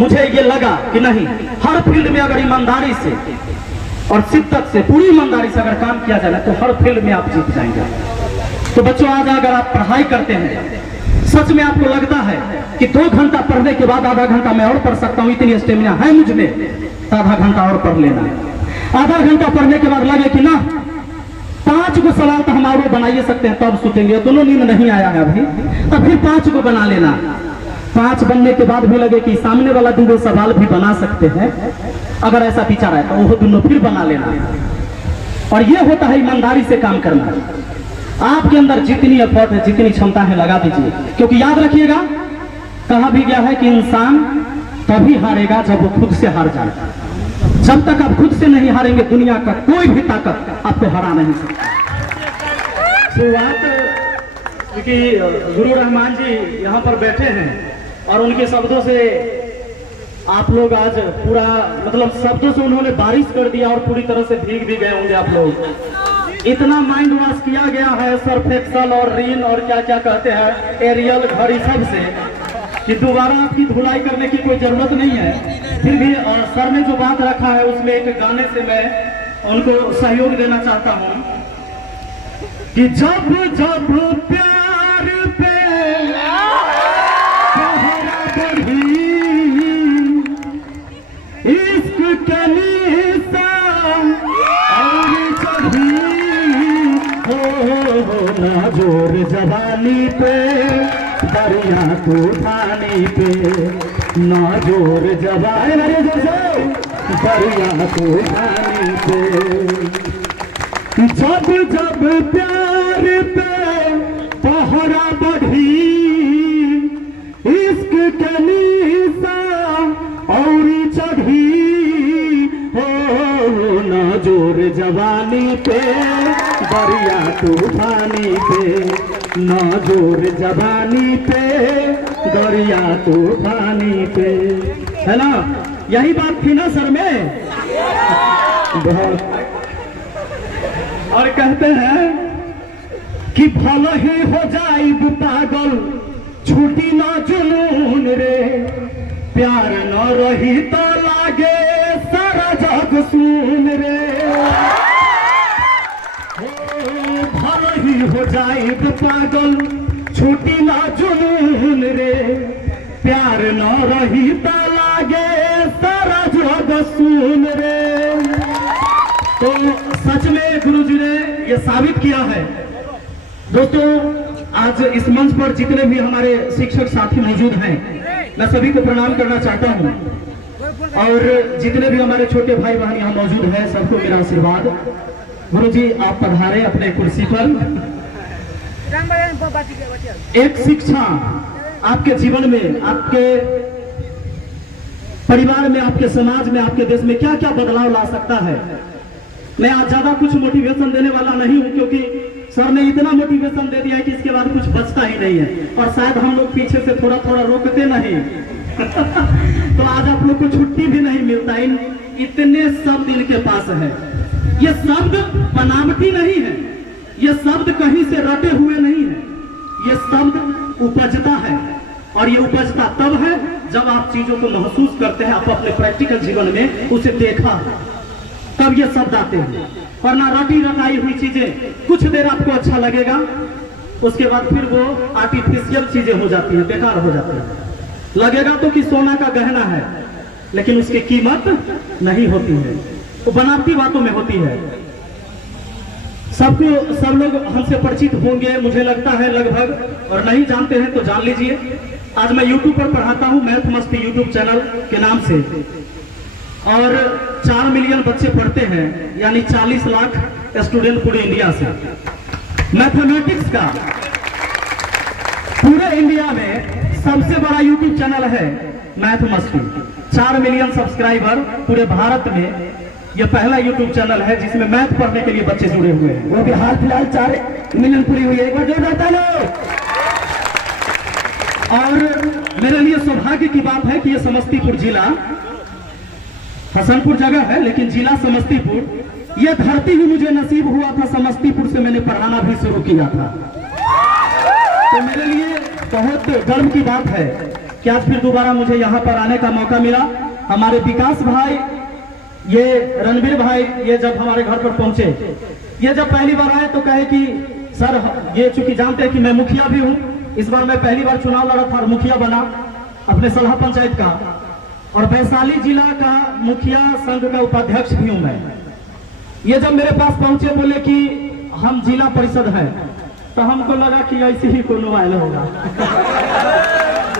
मुझे ये लगा कि नहीं, हर फील्ड में अगर ईमानदारी से और शिद्दत से, पूरी ईमानदारी से अगर काम किया जाए तो हर फील्ड में आप जीत जाएंगे। तो बच्चों, आज अगर आप पढ़ाई करते हैं, सच में आपको लगता है कि 2 घंटा पढ़ने के बाद आधा घंटा मैं और पढ़ सकता हूँ, इतनी स्टेमिना है मुझ में, तो आधा घंटा और पढ़ लेना। आधा घंटा पढ़ने के बाद लगे कि ना 5 को सवाल तो हम और बना सकते हैं, तब सोचेंगे दोनों नींद नहीं आया है अभी, तो फिर 5 को बना लेना। 5 बनने के बाद भी लगे कि सामने वाला 2 सवाल भी बना सकते हैं, अगर ऐसा विचार है तो वो दोनों फिर बना लेना। और ये होता है ईमानदारी से काम करना। आपके अंदर जितनी एफर्ट है, जितनी क्षमता है, लगा दीजिए, क्योंकि याद रखिएगा, कहा भी गया है कि इंसान तभी हारेगा जब वो खुद से हार जाएगा। जब तक आप खुद से नहीं हारेंगे, दुनिया का कोई भी ताकत आपको हरा नहीं सकता। शुरुआत क्योंकि गुरु रहमान जी यहाँ पर बैठे हैं और उनके शब्दों से आप लोग आज पूरा, मतलब शब्दों से उन्होंने बारिश कर दिया और पूरी तरह से भीग भी गए होंगे आप लोग। इतना माइंड वॉश किया गया है सर्फ एक्सल और रीन और क्या क्या कहते हैं, एरियल, घड़ी, सब से, कि दोबारा आपकी धुलाई करने की कोई जरूरत नहीं है। फिर भी और सर ने जो बात रखा है उसमें एक गाने से मैं उनको सहयोग देना चाहता हूँ कि जब जब प्यार पे इश्क के निशान और चढ़ी हो ना जोर जवानी पे, दरिया तूफानी पे, ना जोर जवानी से दरिया तूफानी पे। जब जब प्यार पे पहरा बढ़ी, इश्क के निशान और चढ़ी हो ना जोर जवानी पे, दरिया तूफानी पे, ना जोर जवानी पे, दरिया तूफानी पे। है ना, यही बात थी ना सर में बहुत। और कहते हैं कि भलो ही हो जाए पागल, छूटी ना जुनून रे, प्यार न रही तो लागे सारा जग सुन रे। भलो ही हो जाए पागल, छूटी ना जुनून रे, प्यार न रही तो लागे सारा जग सुन रे। तो सच में गुरुजी ने ये साबित किया है। दोस्तों, आज इस मंच पर जितने भी हमारे शिक्षक साथी मौजूद हैं, मैं सभी को प्रणाम करना चाहता हूं, और जितने भी हमारे छोटे भाई बहन यहाँ मौजूद हैं, सबको मेरा आशीर्वाद। गुरुजी, आप पधारे अपने कुर्सी पर। एक शिक्षा आपके जीवन में, आपके परिवार में, आपके समाज में, आपके देश में क्या क्या बदलाव ला सकता है। मैं आज ज्यादा कुछ मोटिवेशन देने वाला नहीं हूं, क्योंकि सर ने इतना मोटिवेशन दे दिया है कि इसके बाद कुछ बचता ही नहीं है, और शायद हम लोग पीछे से थोड़ा थोड़ा रोकते नहीं तो आज आप लोग को छुट्टी भी नहीं मिलता। इतने शब्द इनके पास है। ये शब्द बनावटी नहीं है, ये शब्द कहीं से रटे हुए नहीं है, ये शब्द उपजता है। और ये उपजता तब है जब आप चीजों को महसूस करते हैं, आप अपने प्रैक्टिकल जीवन में उसे देखा, तब ये शब्द आते हैं। वरना रटी रटाई हुई चीजें कुछ देर आपको अच्छा लगेगा, उसके बाद फिर वो आर्टिफिशियल चीजें हो जाती हैं, बेकार हो जाती हैं। लगेगा तो कि सोना का गहना है, लेकिन उसकी कीमत नहीं होती है, वो बनावटी बातों में होती है। सब लोग हमसे परिचित होंगे मुझे लगता है लगभग, और नहीं जानते हैं तो जान लीजिए। आज मैं YouTube पर पढ़ाता हूँ, मैथ मस्ती YouTube चैनल के नाम से, और 4 मिलियन बच्चे पढ़ते हैं, यानी 40 लाख स्टूडेंट पूरे इंडिया से। मैथमेटिक्स का पूरे इंडिया में सबसे बड़ा YouTube चैनल है मैथ मस्ती। 4 मिलियन सब्सक्राइबर पूरे भारत में, यह पहला YouTube चैनल है जिसमें मैथ पढ़ने के लिए बच्चे जुड़े हुए हैं। वो भी हाल फिलहाल 4 मिलियन पूरी हुई है, एक बार जोर देता लो। और मेरे लिए सौभाग्य की बात है कि ये समस्तीपुर जिला, हसनपुर जगह है लेकिन जिला समस्तीपुर, ये धरती भी मुझे नसीब हुआ था, समस्तीपुर से मैंने पढ़ाना भी शुरू किया था। तो मेरे लिए बहुत गर्व की बात है कि आज फिर दोबारा मुझे यहाँ पर आने का मौका मिला। हमारे विकास भाई, ये रणवीर भाई, ये जब हमारे घर पर पहुंचे, ये जब पहली बार आए तो कहे कि सर, ये चूंकि जानते हैं कि मैं मुखिया भी हूँ, इस बार मैं पहली बार चुनाव लड़ा था और मुखिया बना अपने सलहा पंचायत का, और वैशाली जिला का मुखिया संघ का उपाध्यक्ष भी हूँ मैं। ये जब मेरे पास पहुंचे बोले कि हम जिला परिषद हैं, तो हमको लगा कि ऐसे ही कोनो आयल होगा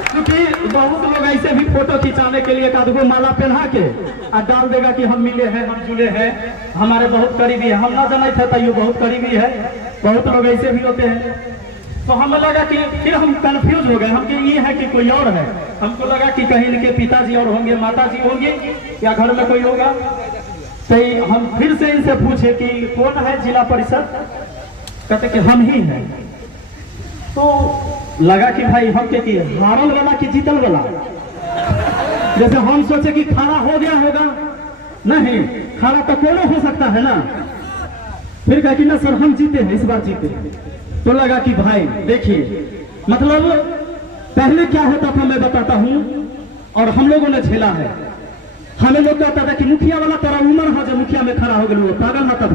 क्योंकि बहुत लोग ऐसे भी फोटो खिंचाने के लिए एक माला पहना के और डाल देगा कि हम मिले हैं, हम जुड़े हैं, हमारे बहुत करीबी है। हम ना जाना था तो ये बहुत करीबी है, बहुत लोग ऐसे भी होते हैं। तो हमें लगा कि फिर हम कंफ्यूज हो गए, हम ये है कि कोई और है। हमको लगा कि कहीं इनके पिताजी और होंगे, माताजी होंगे, या घर में कोई होगा। तो हम फिर से इनसे पूछे कि कौन है जिला परिषद, कहते कि हम ही हैं। तो लगा कि भाई हम के हारल वाला कि जीतल वाला, जैसे हम सोचे कि खड़ा हो गया होगा, नहीं, खड़ा तो कोनो हो सकता है ना। फिर कहा कि ना सर हम जीते हैं, इस बार जीते। तो लगा कि भाई देखिए, मतलब पहले क्या होता था मैं बताता हूं, और हम लोगों ने झेला है। हमें लोग कहता था कि मुखिया वाला तेरा उम्र है, जब मुखिया में खड़ा हो गए पागल ना, तब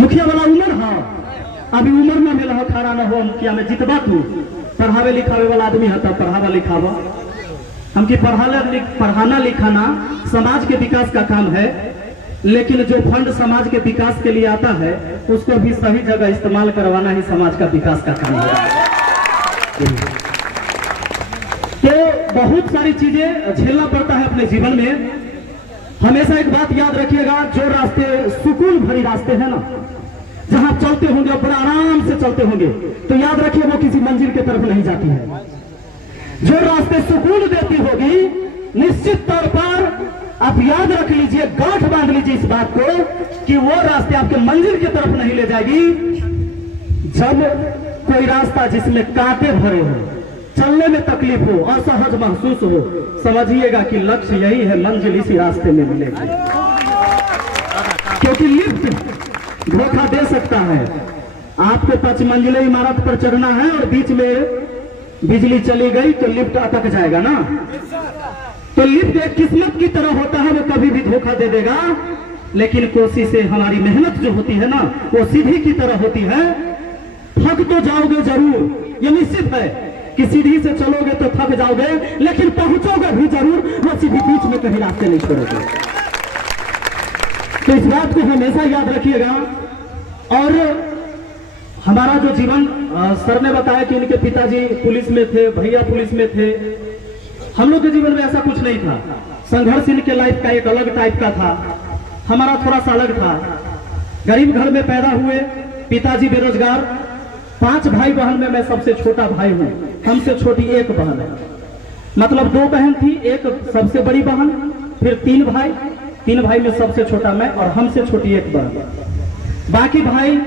मुखिया वाला उम्र है, अभी उम्र में मिला हो, खड़ा न हो मुखिया में, जितबा तू पढ़ावे लिखावे वाला आदमी है, तब पढ़ावा लिखावा। हम की पढ़ाना लिखाना समाज के विकास का काम है, लेकिन जो फंड समाज के विकास के लिए आता है उसको भी सही जगह इस्तेमाल करवाना ही समाज का विकास का काम है। तो बहुत सारी चीजें झेलना पड़ता है अपने जीवन में। हमेशा एक बात याद रखिएगा, जो रास्ते सुकून भरी रास्ते हैं ना, जहां चलते होंगे बड़ा आराम से चलते होंगे, तो याद रखिए वो किसी मंजिल की तरफ नहीं जाती है। जो रास्ते सुकून देती होगी, निश्चित तौर पर आप याद रख लीजिए, गांठ बांध लीजिए इस बात को कि वो रास्ते आपके मंजिल की तरफ नहीं ले जाएगी। जब कोई रास्ता जिसमें कांटे भरे हो, चलने में तकलीफ हो, असहज महसूस हो, समझिएगा कि लक्ष्य यही है, मंजिल इसी रास्ते में मिलेगी। क्योंकि लिफ्ट धोखा दे सकता है, आपको 5 मंजिले इमारत पर चढ़ना है और बीच में बिजली चली गई तो लिफ्ट अटक जाएगा ना। तो लिफ्ट एक किस्मत की तरह होता है, वो कभी भी धोखा दे देगा, लेकिन कोशिशें, हमारी मेहनत जो होती है ना, वो सीढ़ी की तरह होती है। थक तो जाओगे जरूर, ये निश्चित है कि सीढ़ी से चलोगे तो थक जाओगे, लेकिन पहुंचोगे भी जरूर, वो सीढ़ी बीच में कहीं रास्ते नहीं छोड़ोगे। तो इस बात को हमेशा याद रखिएगा। और हमारा जो जीवन, सर ने बताया कि इनके पिताजी पुलिस में थे, भैया पुलिस में थे। हम लोग के जीवन में ऐसा कुछ नहीं था। संघर्ष इनके लाइफ का एक अलग टाइप का था, हमारा थोड़ा सा अलग था। गरीब घर में पैदा हुए, पिताजी बेरोजगार, 5 भाई बहन में मैं सबसे छोटा भाई हूँ। हमसे छोटी एक बहन है, मतलब 2 बहन थी, एक सबसे बड़ी बहन, फिर 3 भाई, 3 भाई में सबसे छोटा मैं, और हमसे छोटी एक बहन। बाकी भाई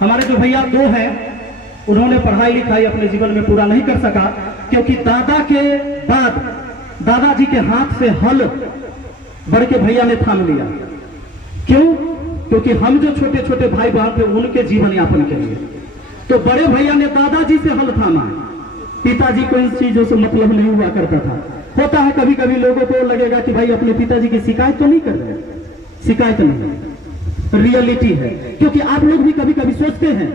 हमारे जो भैया 2 हैं, उन्होंने पढ़ाई लिखाई अपने जीवन में पूरा नहीं कर सका, क्योंकि दादा के बाद दादाजी के हाथ से हल बड़े के भैया ने थाम लिया। क्यों? क्योंकि हम जो छोटे छोटे भाई बहन थे, उनके जीवन यापन के लिए, तो बड़े भैया ने दादाजी से हल थामा। पिताजी को इन चीजों से मतलब नहीं हुआ करता था। होता है कभी कभी लोगों को लगेगा कि भाई अपने पिताजी की शिकायत तो नहीं कर रहे, शिकायत नहीं, रियलिटी है। क्योंकि आप लोग भी कभी कभी सोचते हैं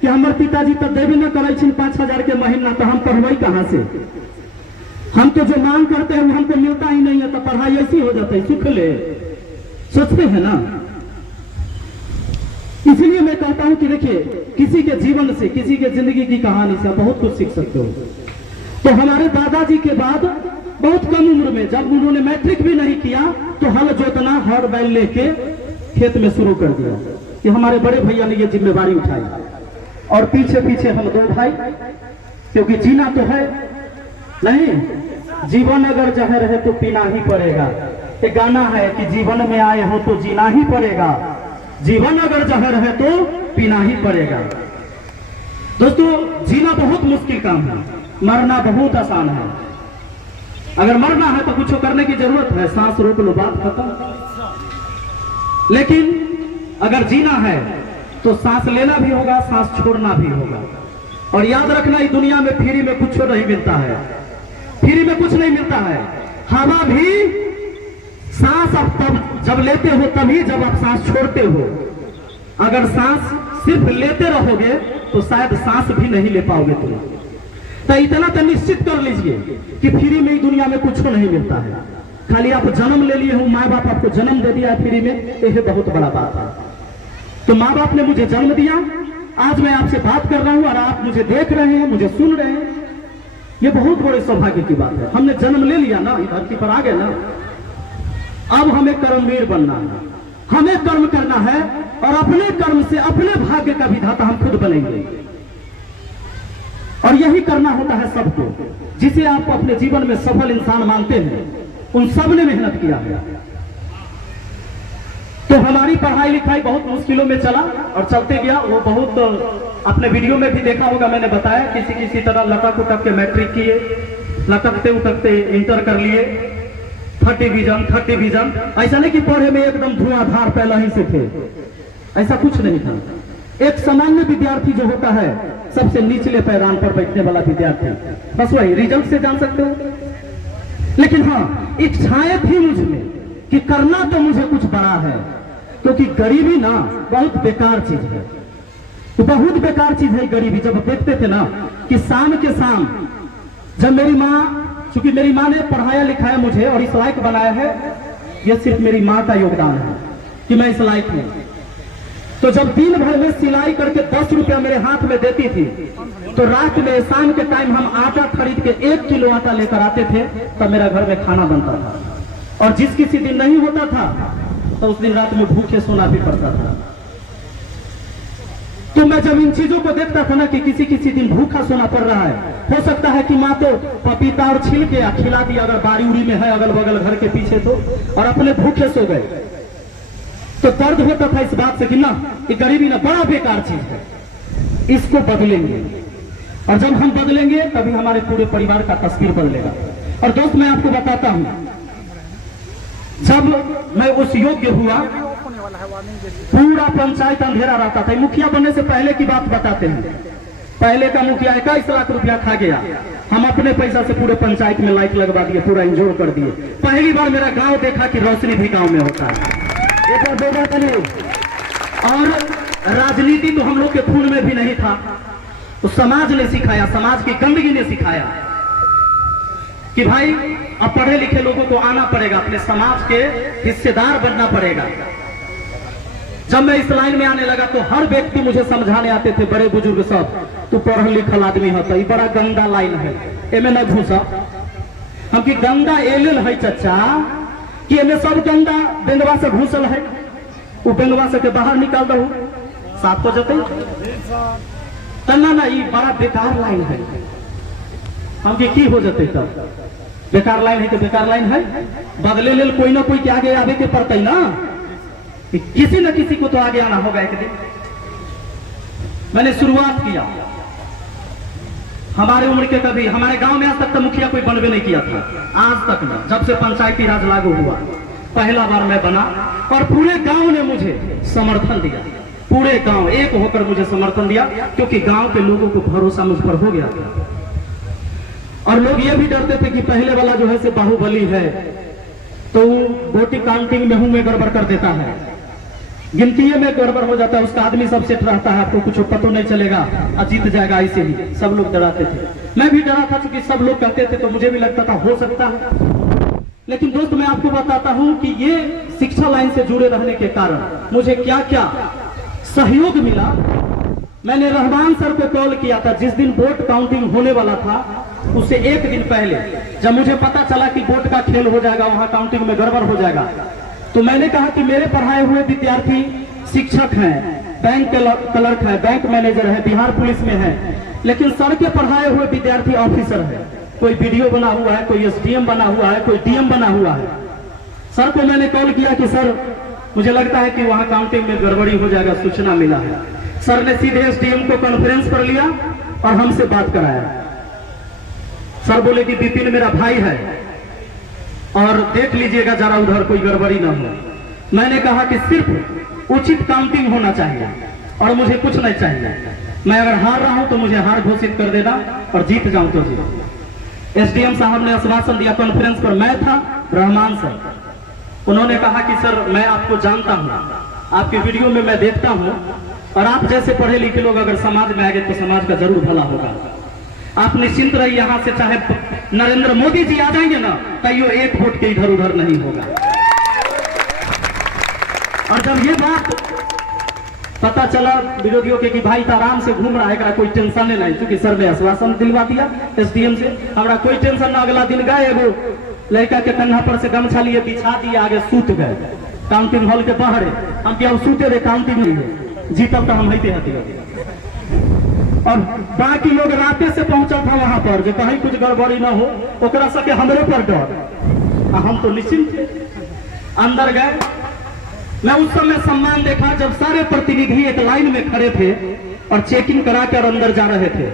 कि हमारे पिताजी तो देवे न करे 5,000 के महीना, तो हम पढ़वाई कहां से, हम तो जो मांग करते हैं वो हमको मिलता ही नहीं है, तो पढ़ाई ऐसी हो जाता है, सुख ले, सोचते हैं ना। इसलिए मैं कहता हूं कि देखिए, किसी के जीवन से, किसी के जिंदगी की कहानी से आप बहुत कुछ सीख सकते हो। तो हमारे दादाजी के बाद बहुत कम उम्र में, जब उन्होंने मैट्रिक भी नहीं किया, तो हल जोतना, हर बैल लेके खेत में शुरू कर दिया। कि हमारे बड़े भैया ने ये जिम्मेवारी उठाई, और पीछे पीछे हम 2 भाई, क्योंकि जीना तो है नहीं, जीवन अगर जहर है तो पीना ही पड़ेगा। एक गाना है कि जीवन में आए हो तो जीना ही पड़ेगा, जीवन अगर जहर है तो पीना ही पड़ेगा। दोस्तों, जीना बहुत मुश्किल काम है, मरना बहुत आसान है। अगर मरना है तो कुछ करने की जरूरत है, सांस रोक लो, बात खत्म। लेकिन अगर जीना है तो सांस लेना भी होगा, सांस छोड़ना भी होगा। और याद रखना, इस दुनिया में फ्री में कुछ नहीं मिलता है, फ्री में कुछ नहीं मिलता है। हवा भी सांस आप तब जब लेते हो तभी जब आप सांस छोड़ते हो। अगर सांस सिर्फ लेते रहोगे तो शायद सांस भी नहीं ले पाओगे तुम। तो इतना तो निश्चित कर लीजिए कि फ्री में ही दुनिया में कुछ नहीं मिलता है। खाली आप जन्म ले लिए हो, माँ बाप आपको जन्म दे दिया फ्री में, यह बहुत बड़ा बात है। तो माँ बाप ने मुझे जन्म दिया, आज मैं आपसे बात कर रहा हूं और आप मुझे देख रहे हैं, मुझे सुन रहे हैं, ये बहुत बड़े सौभाग्य की बात है। हमने जन्म ले लिया ना, धरती पर आ गए ना, अब हमें कर्मवीर बनना है, हमें कर्म करना है और अपने कर्म से अपने भाग्य का विधाता हम खुद बनेंगे। और यही करना होता है सबको। जिसे आप अपने जीवन में सफल इंसान मानते हैं, उन सब ने मेहनत किया है। तो हमारी पढ़ाई लिखाई बहुत मुश्किलों में चला और चलते गया। वो बहुत अपने वीडियो में भी देखा होगा, मैंने बताया किसी किसी तरह लटक उटक के मैट्रिक किए, लटकते उटकते इंटर कर लिए, थर्ड डिवीजन। ऐसा नहीं कि पढ़े में एकदम धुआंधार पहला ही से थे, ऐसा कुछ नहीं था। एक सामान्य विद्यार्थी जो होता है, सबसे निचले पैदान पर बैठने वाला विद्यार्थी, बस वही रिजल्ट से जान सकते हो। लेकिन हाँ, इच्छाएं थी मुझमें कि करना तो मुझे कुछ बड़ा है, क्योंकि गरीबी ना बहुत बेकार चीज है, तो बहुत बेकार चीज है गरीबी। जब देखते थे ना कि शाम के शाम जब मेरी माँ, चूंकि मेरी माँ ने पढ़ाया लिखाया मुझे और इस लायक बनाया है, यह सिर्फ मेरी माँ का योगदान है कि मैं इस लायक हूं। तो जब दिन भर में सिलाई करके 10 रुपया मेरे हाथ में देती थी, तो रात में शाम के टाइम हम आटा खरीद के 1 किलो आटा लेकर आते थे, तब मेरा घर में खाना बनता था। और जिस किसी दिन नहीं होता था तो उस दिन रात में भूखे सोना भी पड़ता था। तो मैं जब इन चीजों को देखता था ना कि किसी किसी दिन भूखा सोना पड़ रहा है, हो सकता है कि माँ तो पपीता और छील के खिला दिया अगर बाड़ी उड़ी में है अगल बगल घर के पीछे, तो और अपने भूखे सो गए, तो दर्द होता था इस बात से कि ना, ये गरीबी ना बड़ा बेकार चीज है, इसको बदलेंगे। और जब हम बदलेंगे तभी हमारे पूरे परिवार का तस्वीर बदलेगा। और दोस्त मैं आपको बताता हूं, जब मैं उस योग्य हुआ, पूरा पंचायत अंधेरा रहता था। मुखिया बनने से पहले की बात बताते हैं। पहले का मुखिया 21 लाख रुपया खा गया, हम अपने पैसा से पूरे पंचायत में लाइट लगवा दिए, पूरा इंजोर कर दिए। पहली बार मेरा गांव देखा कि रोशनी भी गांव में होता है। और राजनीति तो हम लोग के खून में भी नहीं था, तो समाज ने सिखाया, समाज की गंदगी ने सिखाया कि भाई अब पढ़े लिखे लोगों को आना पड़ेगा, अपने समाज के हिस्सेदार बनना पड़ेगा। जब मैं इस लाइन में आने लगा तो हर व्यक्ति मुझे समझाने आते थे, बड़े बुजुर्ग सब, तू पढ़ लिखल आदमी है, तो ये बड़ा गंदा लाइन है, एमे न घुसा। हम की गंदा एल है चचा कि एमे सब गंदा बेंगवा से घुसल है, वो बेंगवा से के बाहर निकाल दो, साफ हो जाते। ना ये बड़ा बेकार लाइन है, हम की हो जाते तब बेकार लाइन है, तो बेकार लाइन है, बदले ले कोई ना कोई के आगे आवे के पड़ते ना, किसी न किसी को तो आगे आना होगा एक दिन। मैंने शुरुआत किया, हमारे उम्र के कभी हमारे गांव में आज तक तो मुखिया कोई बनवे नहीं किया था, आज तक नहीं। जब से पंचायती राज लागू हुआ पहला बार मैं बना और पूरे गांव ने मुझे समर्थन दिया, पूरे गांव एक होकर मुझे समर्थन दिया, क्योंकि गांव के लोगों को भरोसा मुझ पर हो गया था। और लोग ये भी डरते थे कि पहले वाला जो है से बाहुबली है, तो वोटिंग काउंटिंग में हूं में गड़बड़ कर देता है, गिनती में गड़बड़ हो जाता है, उसका आदमी सब सेट रहता है, आपको कुछ पता नहीं चलेगा और जीत जाएगा, ऐसे ही सब लोग डराते थे। मैं भी डरा था, क्योंकि सब लोग कहते थे, तो मुझे भी लगता था हो सकता है। लेकिन दोस्त मैं आपको बताता हूं कि ये शिक्षा लाइन से जुड़े रहने के कारण मुझे क्या क्या सहयोग मिला। मैंने रहमान सर को कॉल किया था, जिस दिन वोट काउंटिंग होने वाला था उससे एक दिन पहले, जब मुझे पता चला कि वोट का खेल हो जाएगा, वहां काउंटिंग में गड़बड़ हो जाएगा, तो मैंने कहा कि मेरे पढ़ाए हुए विद्यार्थी शिक्षक हैं, बैंक क्लर्क है, बैंक मैनेजर है, बिहार पुलिस में है, लेकिन सर के पढ़ाए हुए विद्यार्थी ऑफिसर है, कोई बीडीओ बना हुआ है, कोई एसडीएम बना हुआ है, कोई डीएम बना हुआ है। सर को मैंने कॉल किया कि सर मुझे लगता है कि वहां काउंटिंग में गड़बड़ी हो जाएगा, सूचना मिला है। सर ने सीधे एसडीएम को कॉन्फ्रेंस पर लिया और हमसे बात कराया। सर बोले कि विपिन मेरा भाई है और देख लीजिएगा जरा उधर कोई गड़बड़ी ना हो। मैंने कहा कि सिर्फ उचित काउंटिंग होना चाहिए और मुझे कुछ नहीं चाहिए, मैं अगर हार रहा हूं तो मुझे हार घोषित कर देना और जीत जाऊं तो जीत। एसडीएम साहब ने आश्वासन दिया कॉन्फ्रेंस पर, मैं था रहमान सर, उन्होंने कहा कि सर मैं आपको जानता हूं, आपकी वीडियो में मैं देखता हूं, और आप जैसे पढ़े लिखे लोग अगर समाज में आ गए तो समाज का जरूर भला होगा। आप निश्चिंत रहिए, यहां से चाहे नरेंद्र मोदी जी आ जाएंगे ना, तैयो एक वोट के इधर उधर नहीं होगा। और जब ये बात पता चला विरोधियों के कि भाई तो आराम से घूम रहा है, कोई टेंशन नहीं, क्योंकि सर ने आश्वासन दिलवा दिया एसडीएम से, हमारा कोई टेंशन ना। अगला दिन गए, एगो लड़का के कन्हा पर से गमछा लिए बिछा दिए, आगे सूत गए काउंटिंग हॉल के बाहर। हम क्या सूते रे, काउंटिंग नहीं है, जीतब तो हम हईते हती। और बाकी लोग राते से पहुंचा था वहां पर, जो कहीं कुछ गड़बड़ी ना हो ओकरा सके हमरे पर डर। हम तो निश्चिंत थे, अंदर गए। मैं उस समय सम्मान देखा जब सारे प्रतिनिधि एक लाइन में खड़े थे और चेकिंग करा के और अंदर जा रहे थे,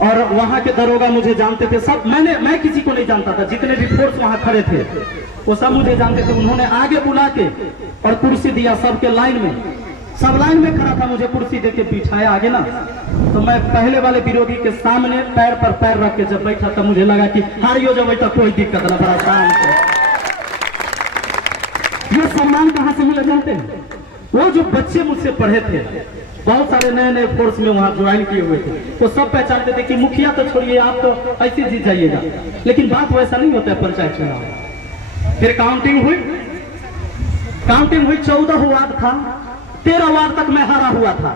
और वहां के दरोगा मुझे जानते थे सब। मैं किसी को नहीं जानता था, जितने भी फोर्स वहां खड़े थे वो सब मुझे जानते थे। उन्होंने आगे बुला के और कुर्सी दिया सबके लाइन में, सब लाइन में खड़ा था, मुझे कुर्सी देके बिठाया आगे ना। तो मैं पहले वाले विरोधी के सामने पैर पर पैर रख के जब बैठा तब मुझे लगा कि हारियो जब बैठा कोई दिक्कत ना, बड़ा शांत है। ये सम्मान कहां से मिला जानते हैं? वो जो बच्चे मुझसे पढ़े थे, बहुत सारे नए नए फोर्स में वहां ज्वाइन किए हुए थे, तो सब पहचानते थे कि मुखिया तो छोड़िए, आप तो ऐसे जीत जाइएगा। लेकिन बात वैसा नहीं होता है पंचायत चुनाव। फिर काउंटिंग हुई, 14 वार्ड था, 13 वार्ड तक मैं हारा हुआ था।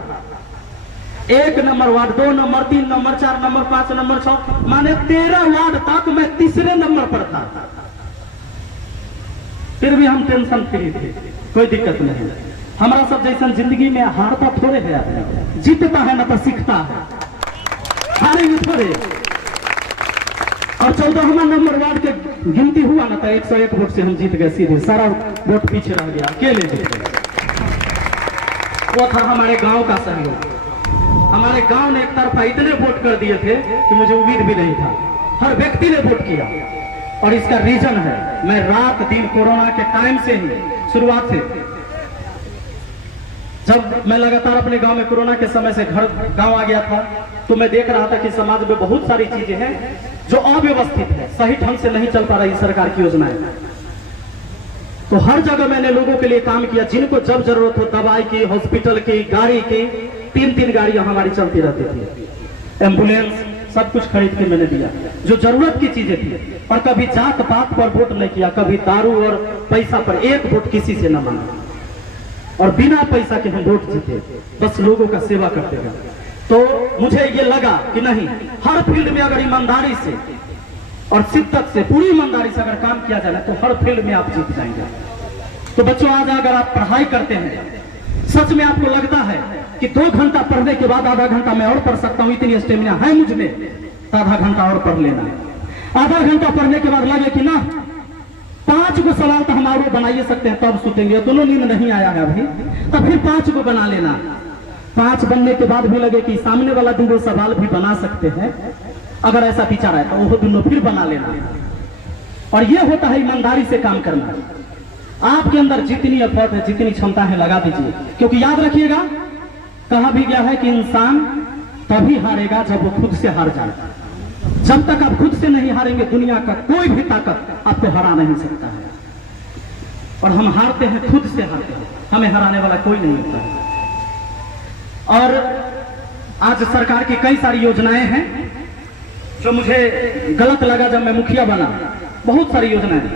1 number ward, 2 number, 3 number, 4 number, 5 number, 6, माने 13 वार्ड तक मैं तीसरे नंबर पर था। फिर भी हम टेंशन फ्री थे, कोई दिक्कत नहीं। हमारा सब जैसा जिंदगी में हारता थोड़े है आदमी, जीतता है ना तो सीखता है, हारेंगे थोड़े। और 14वां नंबर वार्ड के गिनती हुआ ना तो 101 वोट से हम जीत गए सीधे, सारा वोट पीछे रह गया, अकेले जीत गए। वो था हमारे गांव का सहयोग। हमारे गांव ने एक तरफा इतने वोट कर दिए थे कि मुझे उम्मीद भी नहीं था, हर व्यक्ति ने वोट किया। और इसका रीजन है, मैं रात दिन कोरोना के टाइम से ही, शुरुआत से, जब मैं लगातार अपने गांव में कोरोना के समय से गांव आ गया था, तो मैं देख रहा था कि समाज में बहुत सारी चीजें हैं जो अव्यवस्थित है, सही ढंग से नहीं चल पा रही सरकार की योजनाएं। तो हर जगह मैंने लोगों के लिए काम किया, जिनको जब जरूरत हो दवाई की, हॉस्पिटल की, गाड़ी की, 3-3 गाड़ियां हमारी चलती रहती थी, एम्बुलेंस, सब कुछ खरीद के मैंने दिया जो जरूरत की चीजें थी। और कभी जात पात पर वोट नहीं किया, कभी दारू और पैसा पर एक वोट किसी से न मांगा, और बिना पैसा के हम वोट जीते, बस लोगों का सेवा करते गए। तो मुझे ये लगा कि नहीं, हर फील्ड में अगर ईमानदारी से और शिद्दत से, पूरी ईमानदारी से अगर काम किया जाए तो हर फील्ड में आप जीत जाएंगे। तो बच्चों, आज अगर आप पढ़ाई करते हैं, सच में आपको लगता है कि 2 घंटा पढ़ने के बाद आधा घंटा मैं और पढ़ सकता हूं, इतनी स्टेमिना है मुझ में, तो आधा घंटा और पढ़ लेना। आधा घंटा पढ़ने के बाद लगे कि ना 5 को सवाल तो हम और बनाइए सकते हैं, तब सुतेंगे, दोनों नींद नहीं आया है अभी, तो फिर 5 को बना लेना। 5 बनने के बाद भी लगे कि सामने वाला 2 सवाल भी बना सकते हैं, अगर ऐसा विचार है तो वो दोनों फिर बना लेना। और ये होता है ईमानदारी से काम करना। आपके अंदर जितनी एफर्ट है, जितनी क्षमता है, लगा दीजिए, क्योंकि याद रखिएगा, कहा भी गया है कि इंसान तभी हारेगा जब वो खुद से हार जाए। जब तक आप खुद से नहीं हारेंगे, दुनिया का कोई भी ताकत आपको हरा नहीं सकता है। और हम हारते हैं, खुद से हारते हैं, हमें हराने वाला कोई नहीं होता है। और आज सरकार की कई सारी योजनाएं हैं जो मुझे गलत लगा जब मैं मुखिया बना। बहुत सारी योजनाएं,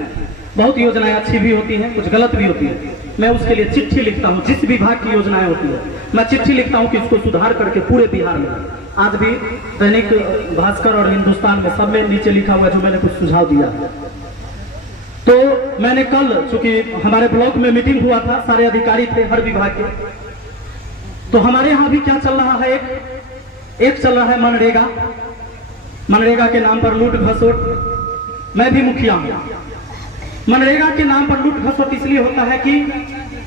बहुत योजनाएं अच्छी भी होती हैं, कुछ गलत भी होती है। मैं उसके लिए चिट्ठी लिखता हूं, जिस विभाग की योजनाएं होती है मैं चिट्ठी लिखता हूं कि इसको सुधार करके पूरे बिहार में। आज भी दैनिक भास्कर और हिंदुस्तान में सब में नीचे लिखा हुआ जो मैंने कुछ सुझाव दिया। तो मैंने कल, चूंकि हमारे ब्लॉक में मीटिंग हुआ था, सारे अधिकारी थे हर विभाग के, तो हमारे यहाँ भी क्या चल रहा है, एक चल रहा है मनरेगा। मनरेगा के नाम पर लूट घसोट। मैं भी मुखिया हूं। मनरेगा के नाम पर लूट घसोट इसलिए होता है कि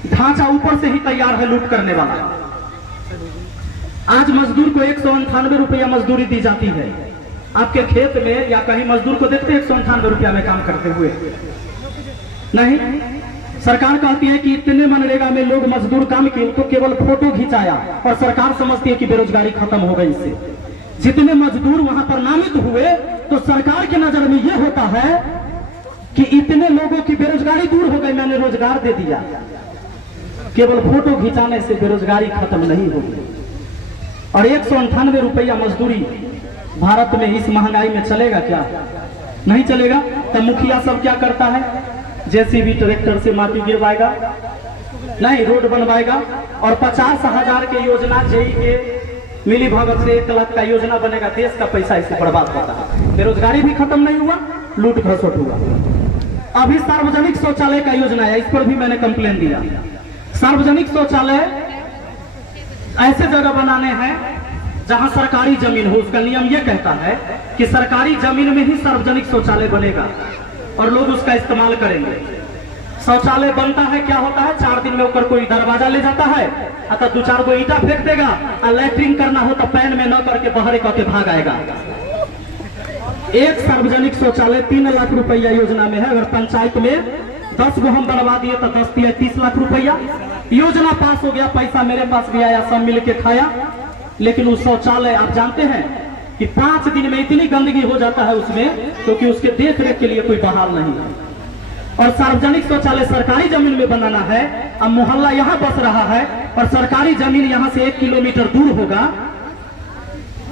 ढांचा ऊपर से ही तैयार है लूट करने वाला। आज मजदूर को 198 रुपया मजदूरी दी जाती है। आपके खेत में या कहीं मजदूर को देखते 198 रुपया में काम करते हुए नहीं। सरकार कहती है कि इतने मनरेगा में लोग मजदूर काम किए, तो केवल फोटो खिंचाया और सरकार समझती है कि बेरोजगारी खत्म हो गई इससे। जितने मजदूर वहां पर नामित हुए तो सरकार के नजर में यह होता है कि इतने लोगों की बेरोजगारी दूर हो गई, मैंने रोजगार दे दिया। केवल फोटो खिंचाने से बेरोजगारी खत्म नहीं होगी। और 198 रुपया मजदूरी भारत में इस महंगाई में चलेगा क्या? नहीं चलेगा। तब मुखिया सब क्या करता है? जेसीबी ट्रैक्टर से माटी गिरवाएगा, नहीं रोड बनवाएगा, और 50,000 के योजना जेई के मिली भगत से 1 लाख का योजना बनेगा। देश का पैसा इसे बर्बाद होता है। बेरोजगारी भी खत्म नहीं हुआ, लूट खसोट हुआ। अभी सार्वजनिक शौचालय का योजना है, इस पर भी मैंने कंप्लेन दिया। सार्वजनिक शौचालय ऐसे जगह बनाने हैं जहां सरकारी जमीन हो। उसका नियम यह कहता है कि सरकारी जमीन में ही सार्वजनिक शौचालय बनेगा और लोग उसका इस्तेमाल करेंगे। शौचालय बनता है, क्या होता है, 4 दिन में होकर कोई दरवाजा ले जाता है, अतः 2-4 को ईटा फेंक देगा, और लैट्रिन करना हो तो पैन में न करके बहरे करके भाग आएगा। एक सार्वजनिक शौचालय 3 लाख रुपया योजना में है। अगर पंचायत में 10 को हम बनवा दिए तो 10 दिए 30 लाख रुपया। योजना पास हो गया, पैसा मेरे पास भी आया, सब मिल के खाया। लेकिन उस शौचालय आप जानते हैं कि 5 दिन में इतनी गंदगी हो जाता है उसमें, क्योंकि उसके देख रेख के लिए कोई बहाल नहीं है। और सार्वजनिक शौचालय सरकारी जमीन में बनाना है। अब मोहल्ला यहाँ बस रहा है और सरकारी जमीन यहाँ से 1 किलोमीटर दूर होगा,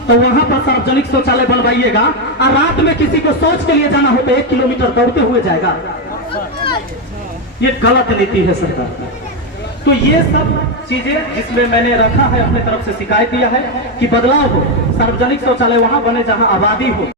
तो वहां पर सार्वजनिक शौचालय बनवाइएगा। और रात में किसी को शौच के लिए जाना हो तो 1 किलोमीटर दौड़ते हुए जाएगा। ये गलत नीति है सरकार। तो ये सब चीजें जिसमें मैंने रखा है, अपने तरफ से शिकायत दिया है कि बदलाव हो, सार्वजनिक शौचालय वहां बने जहां आबादी हो।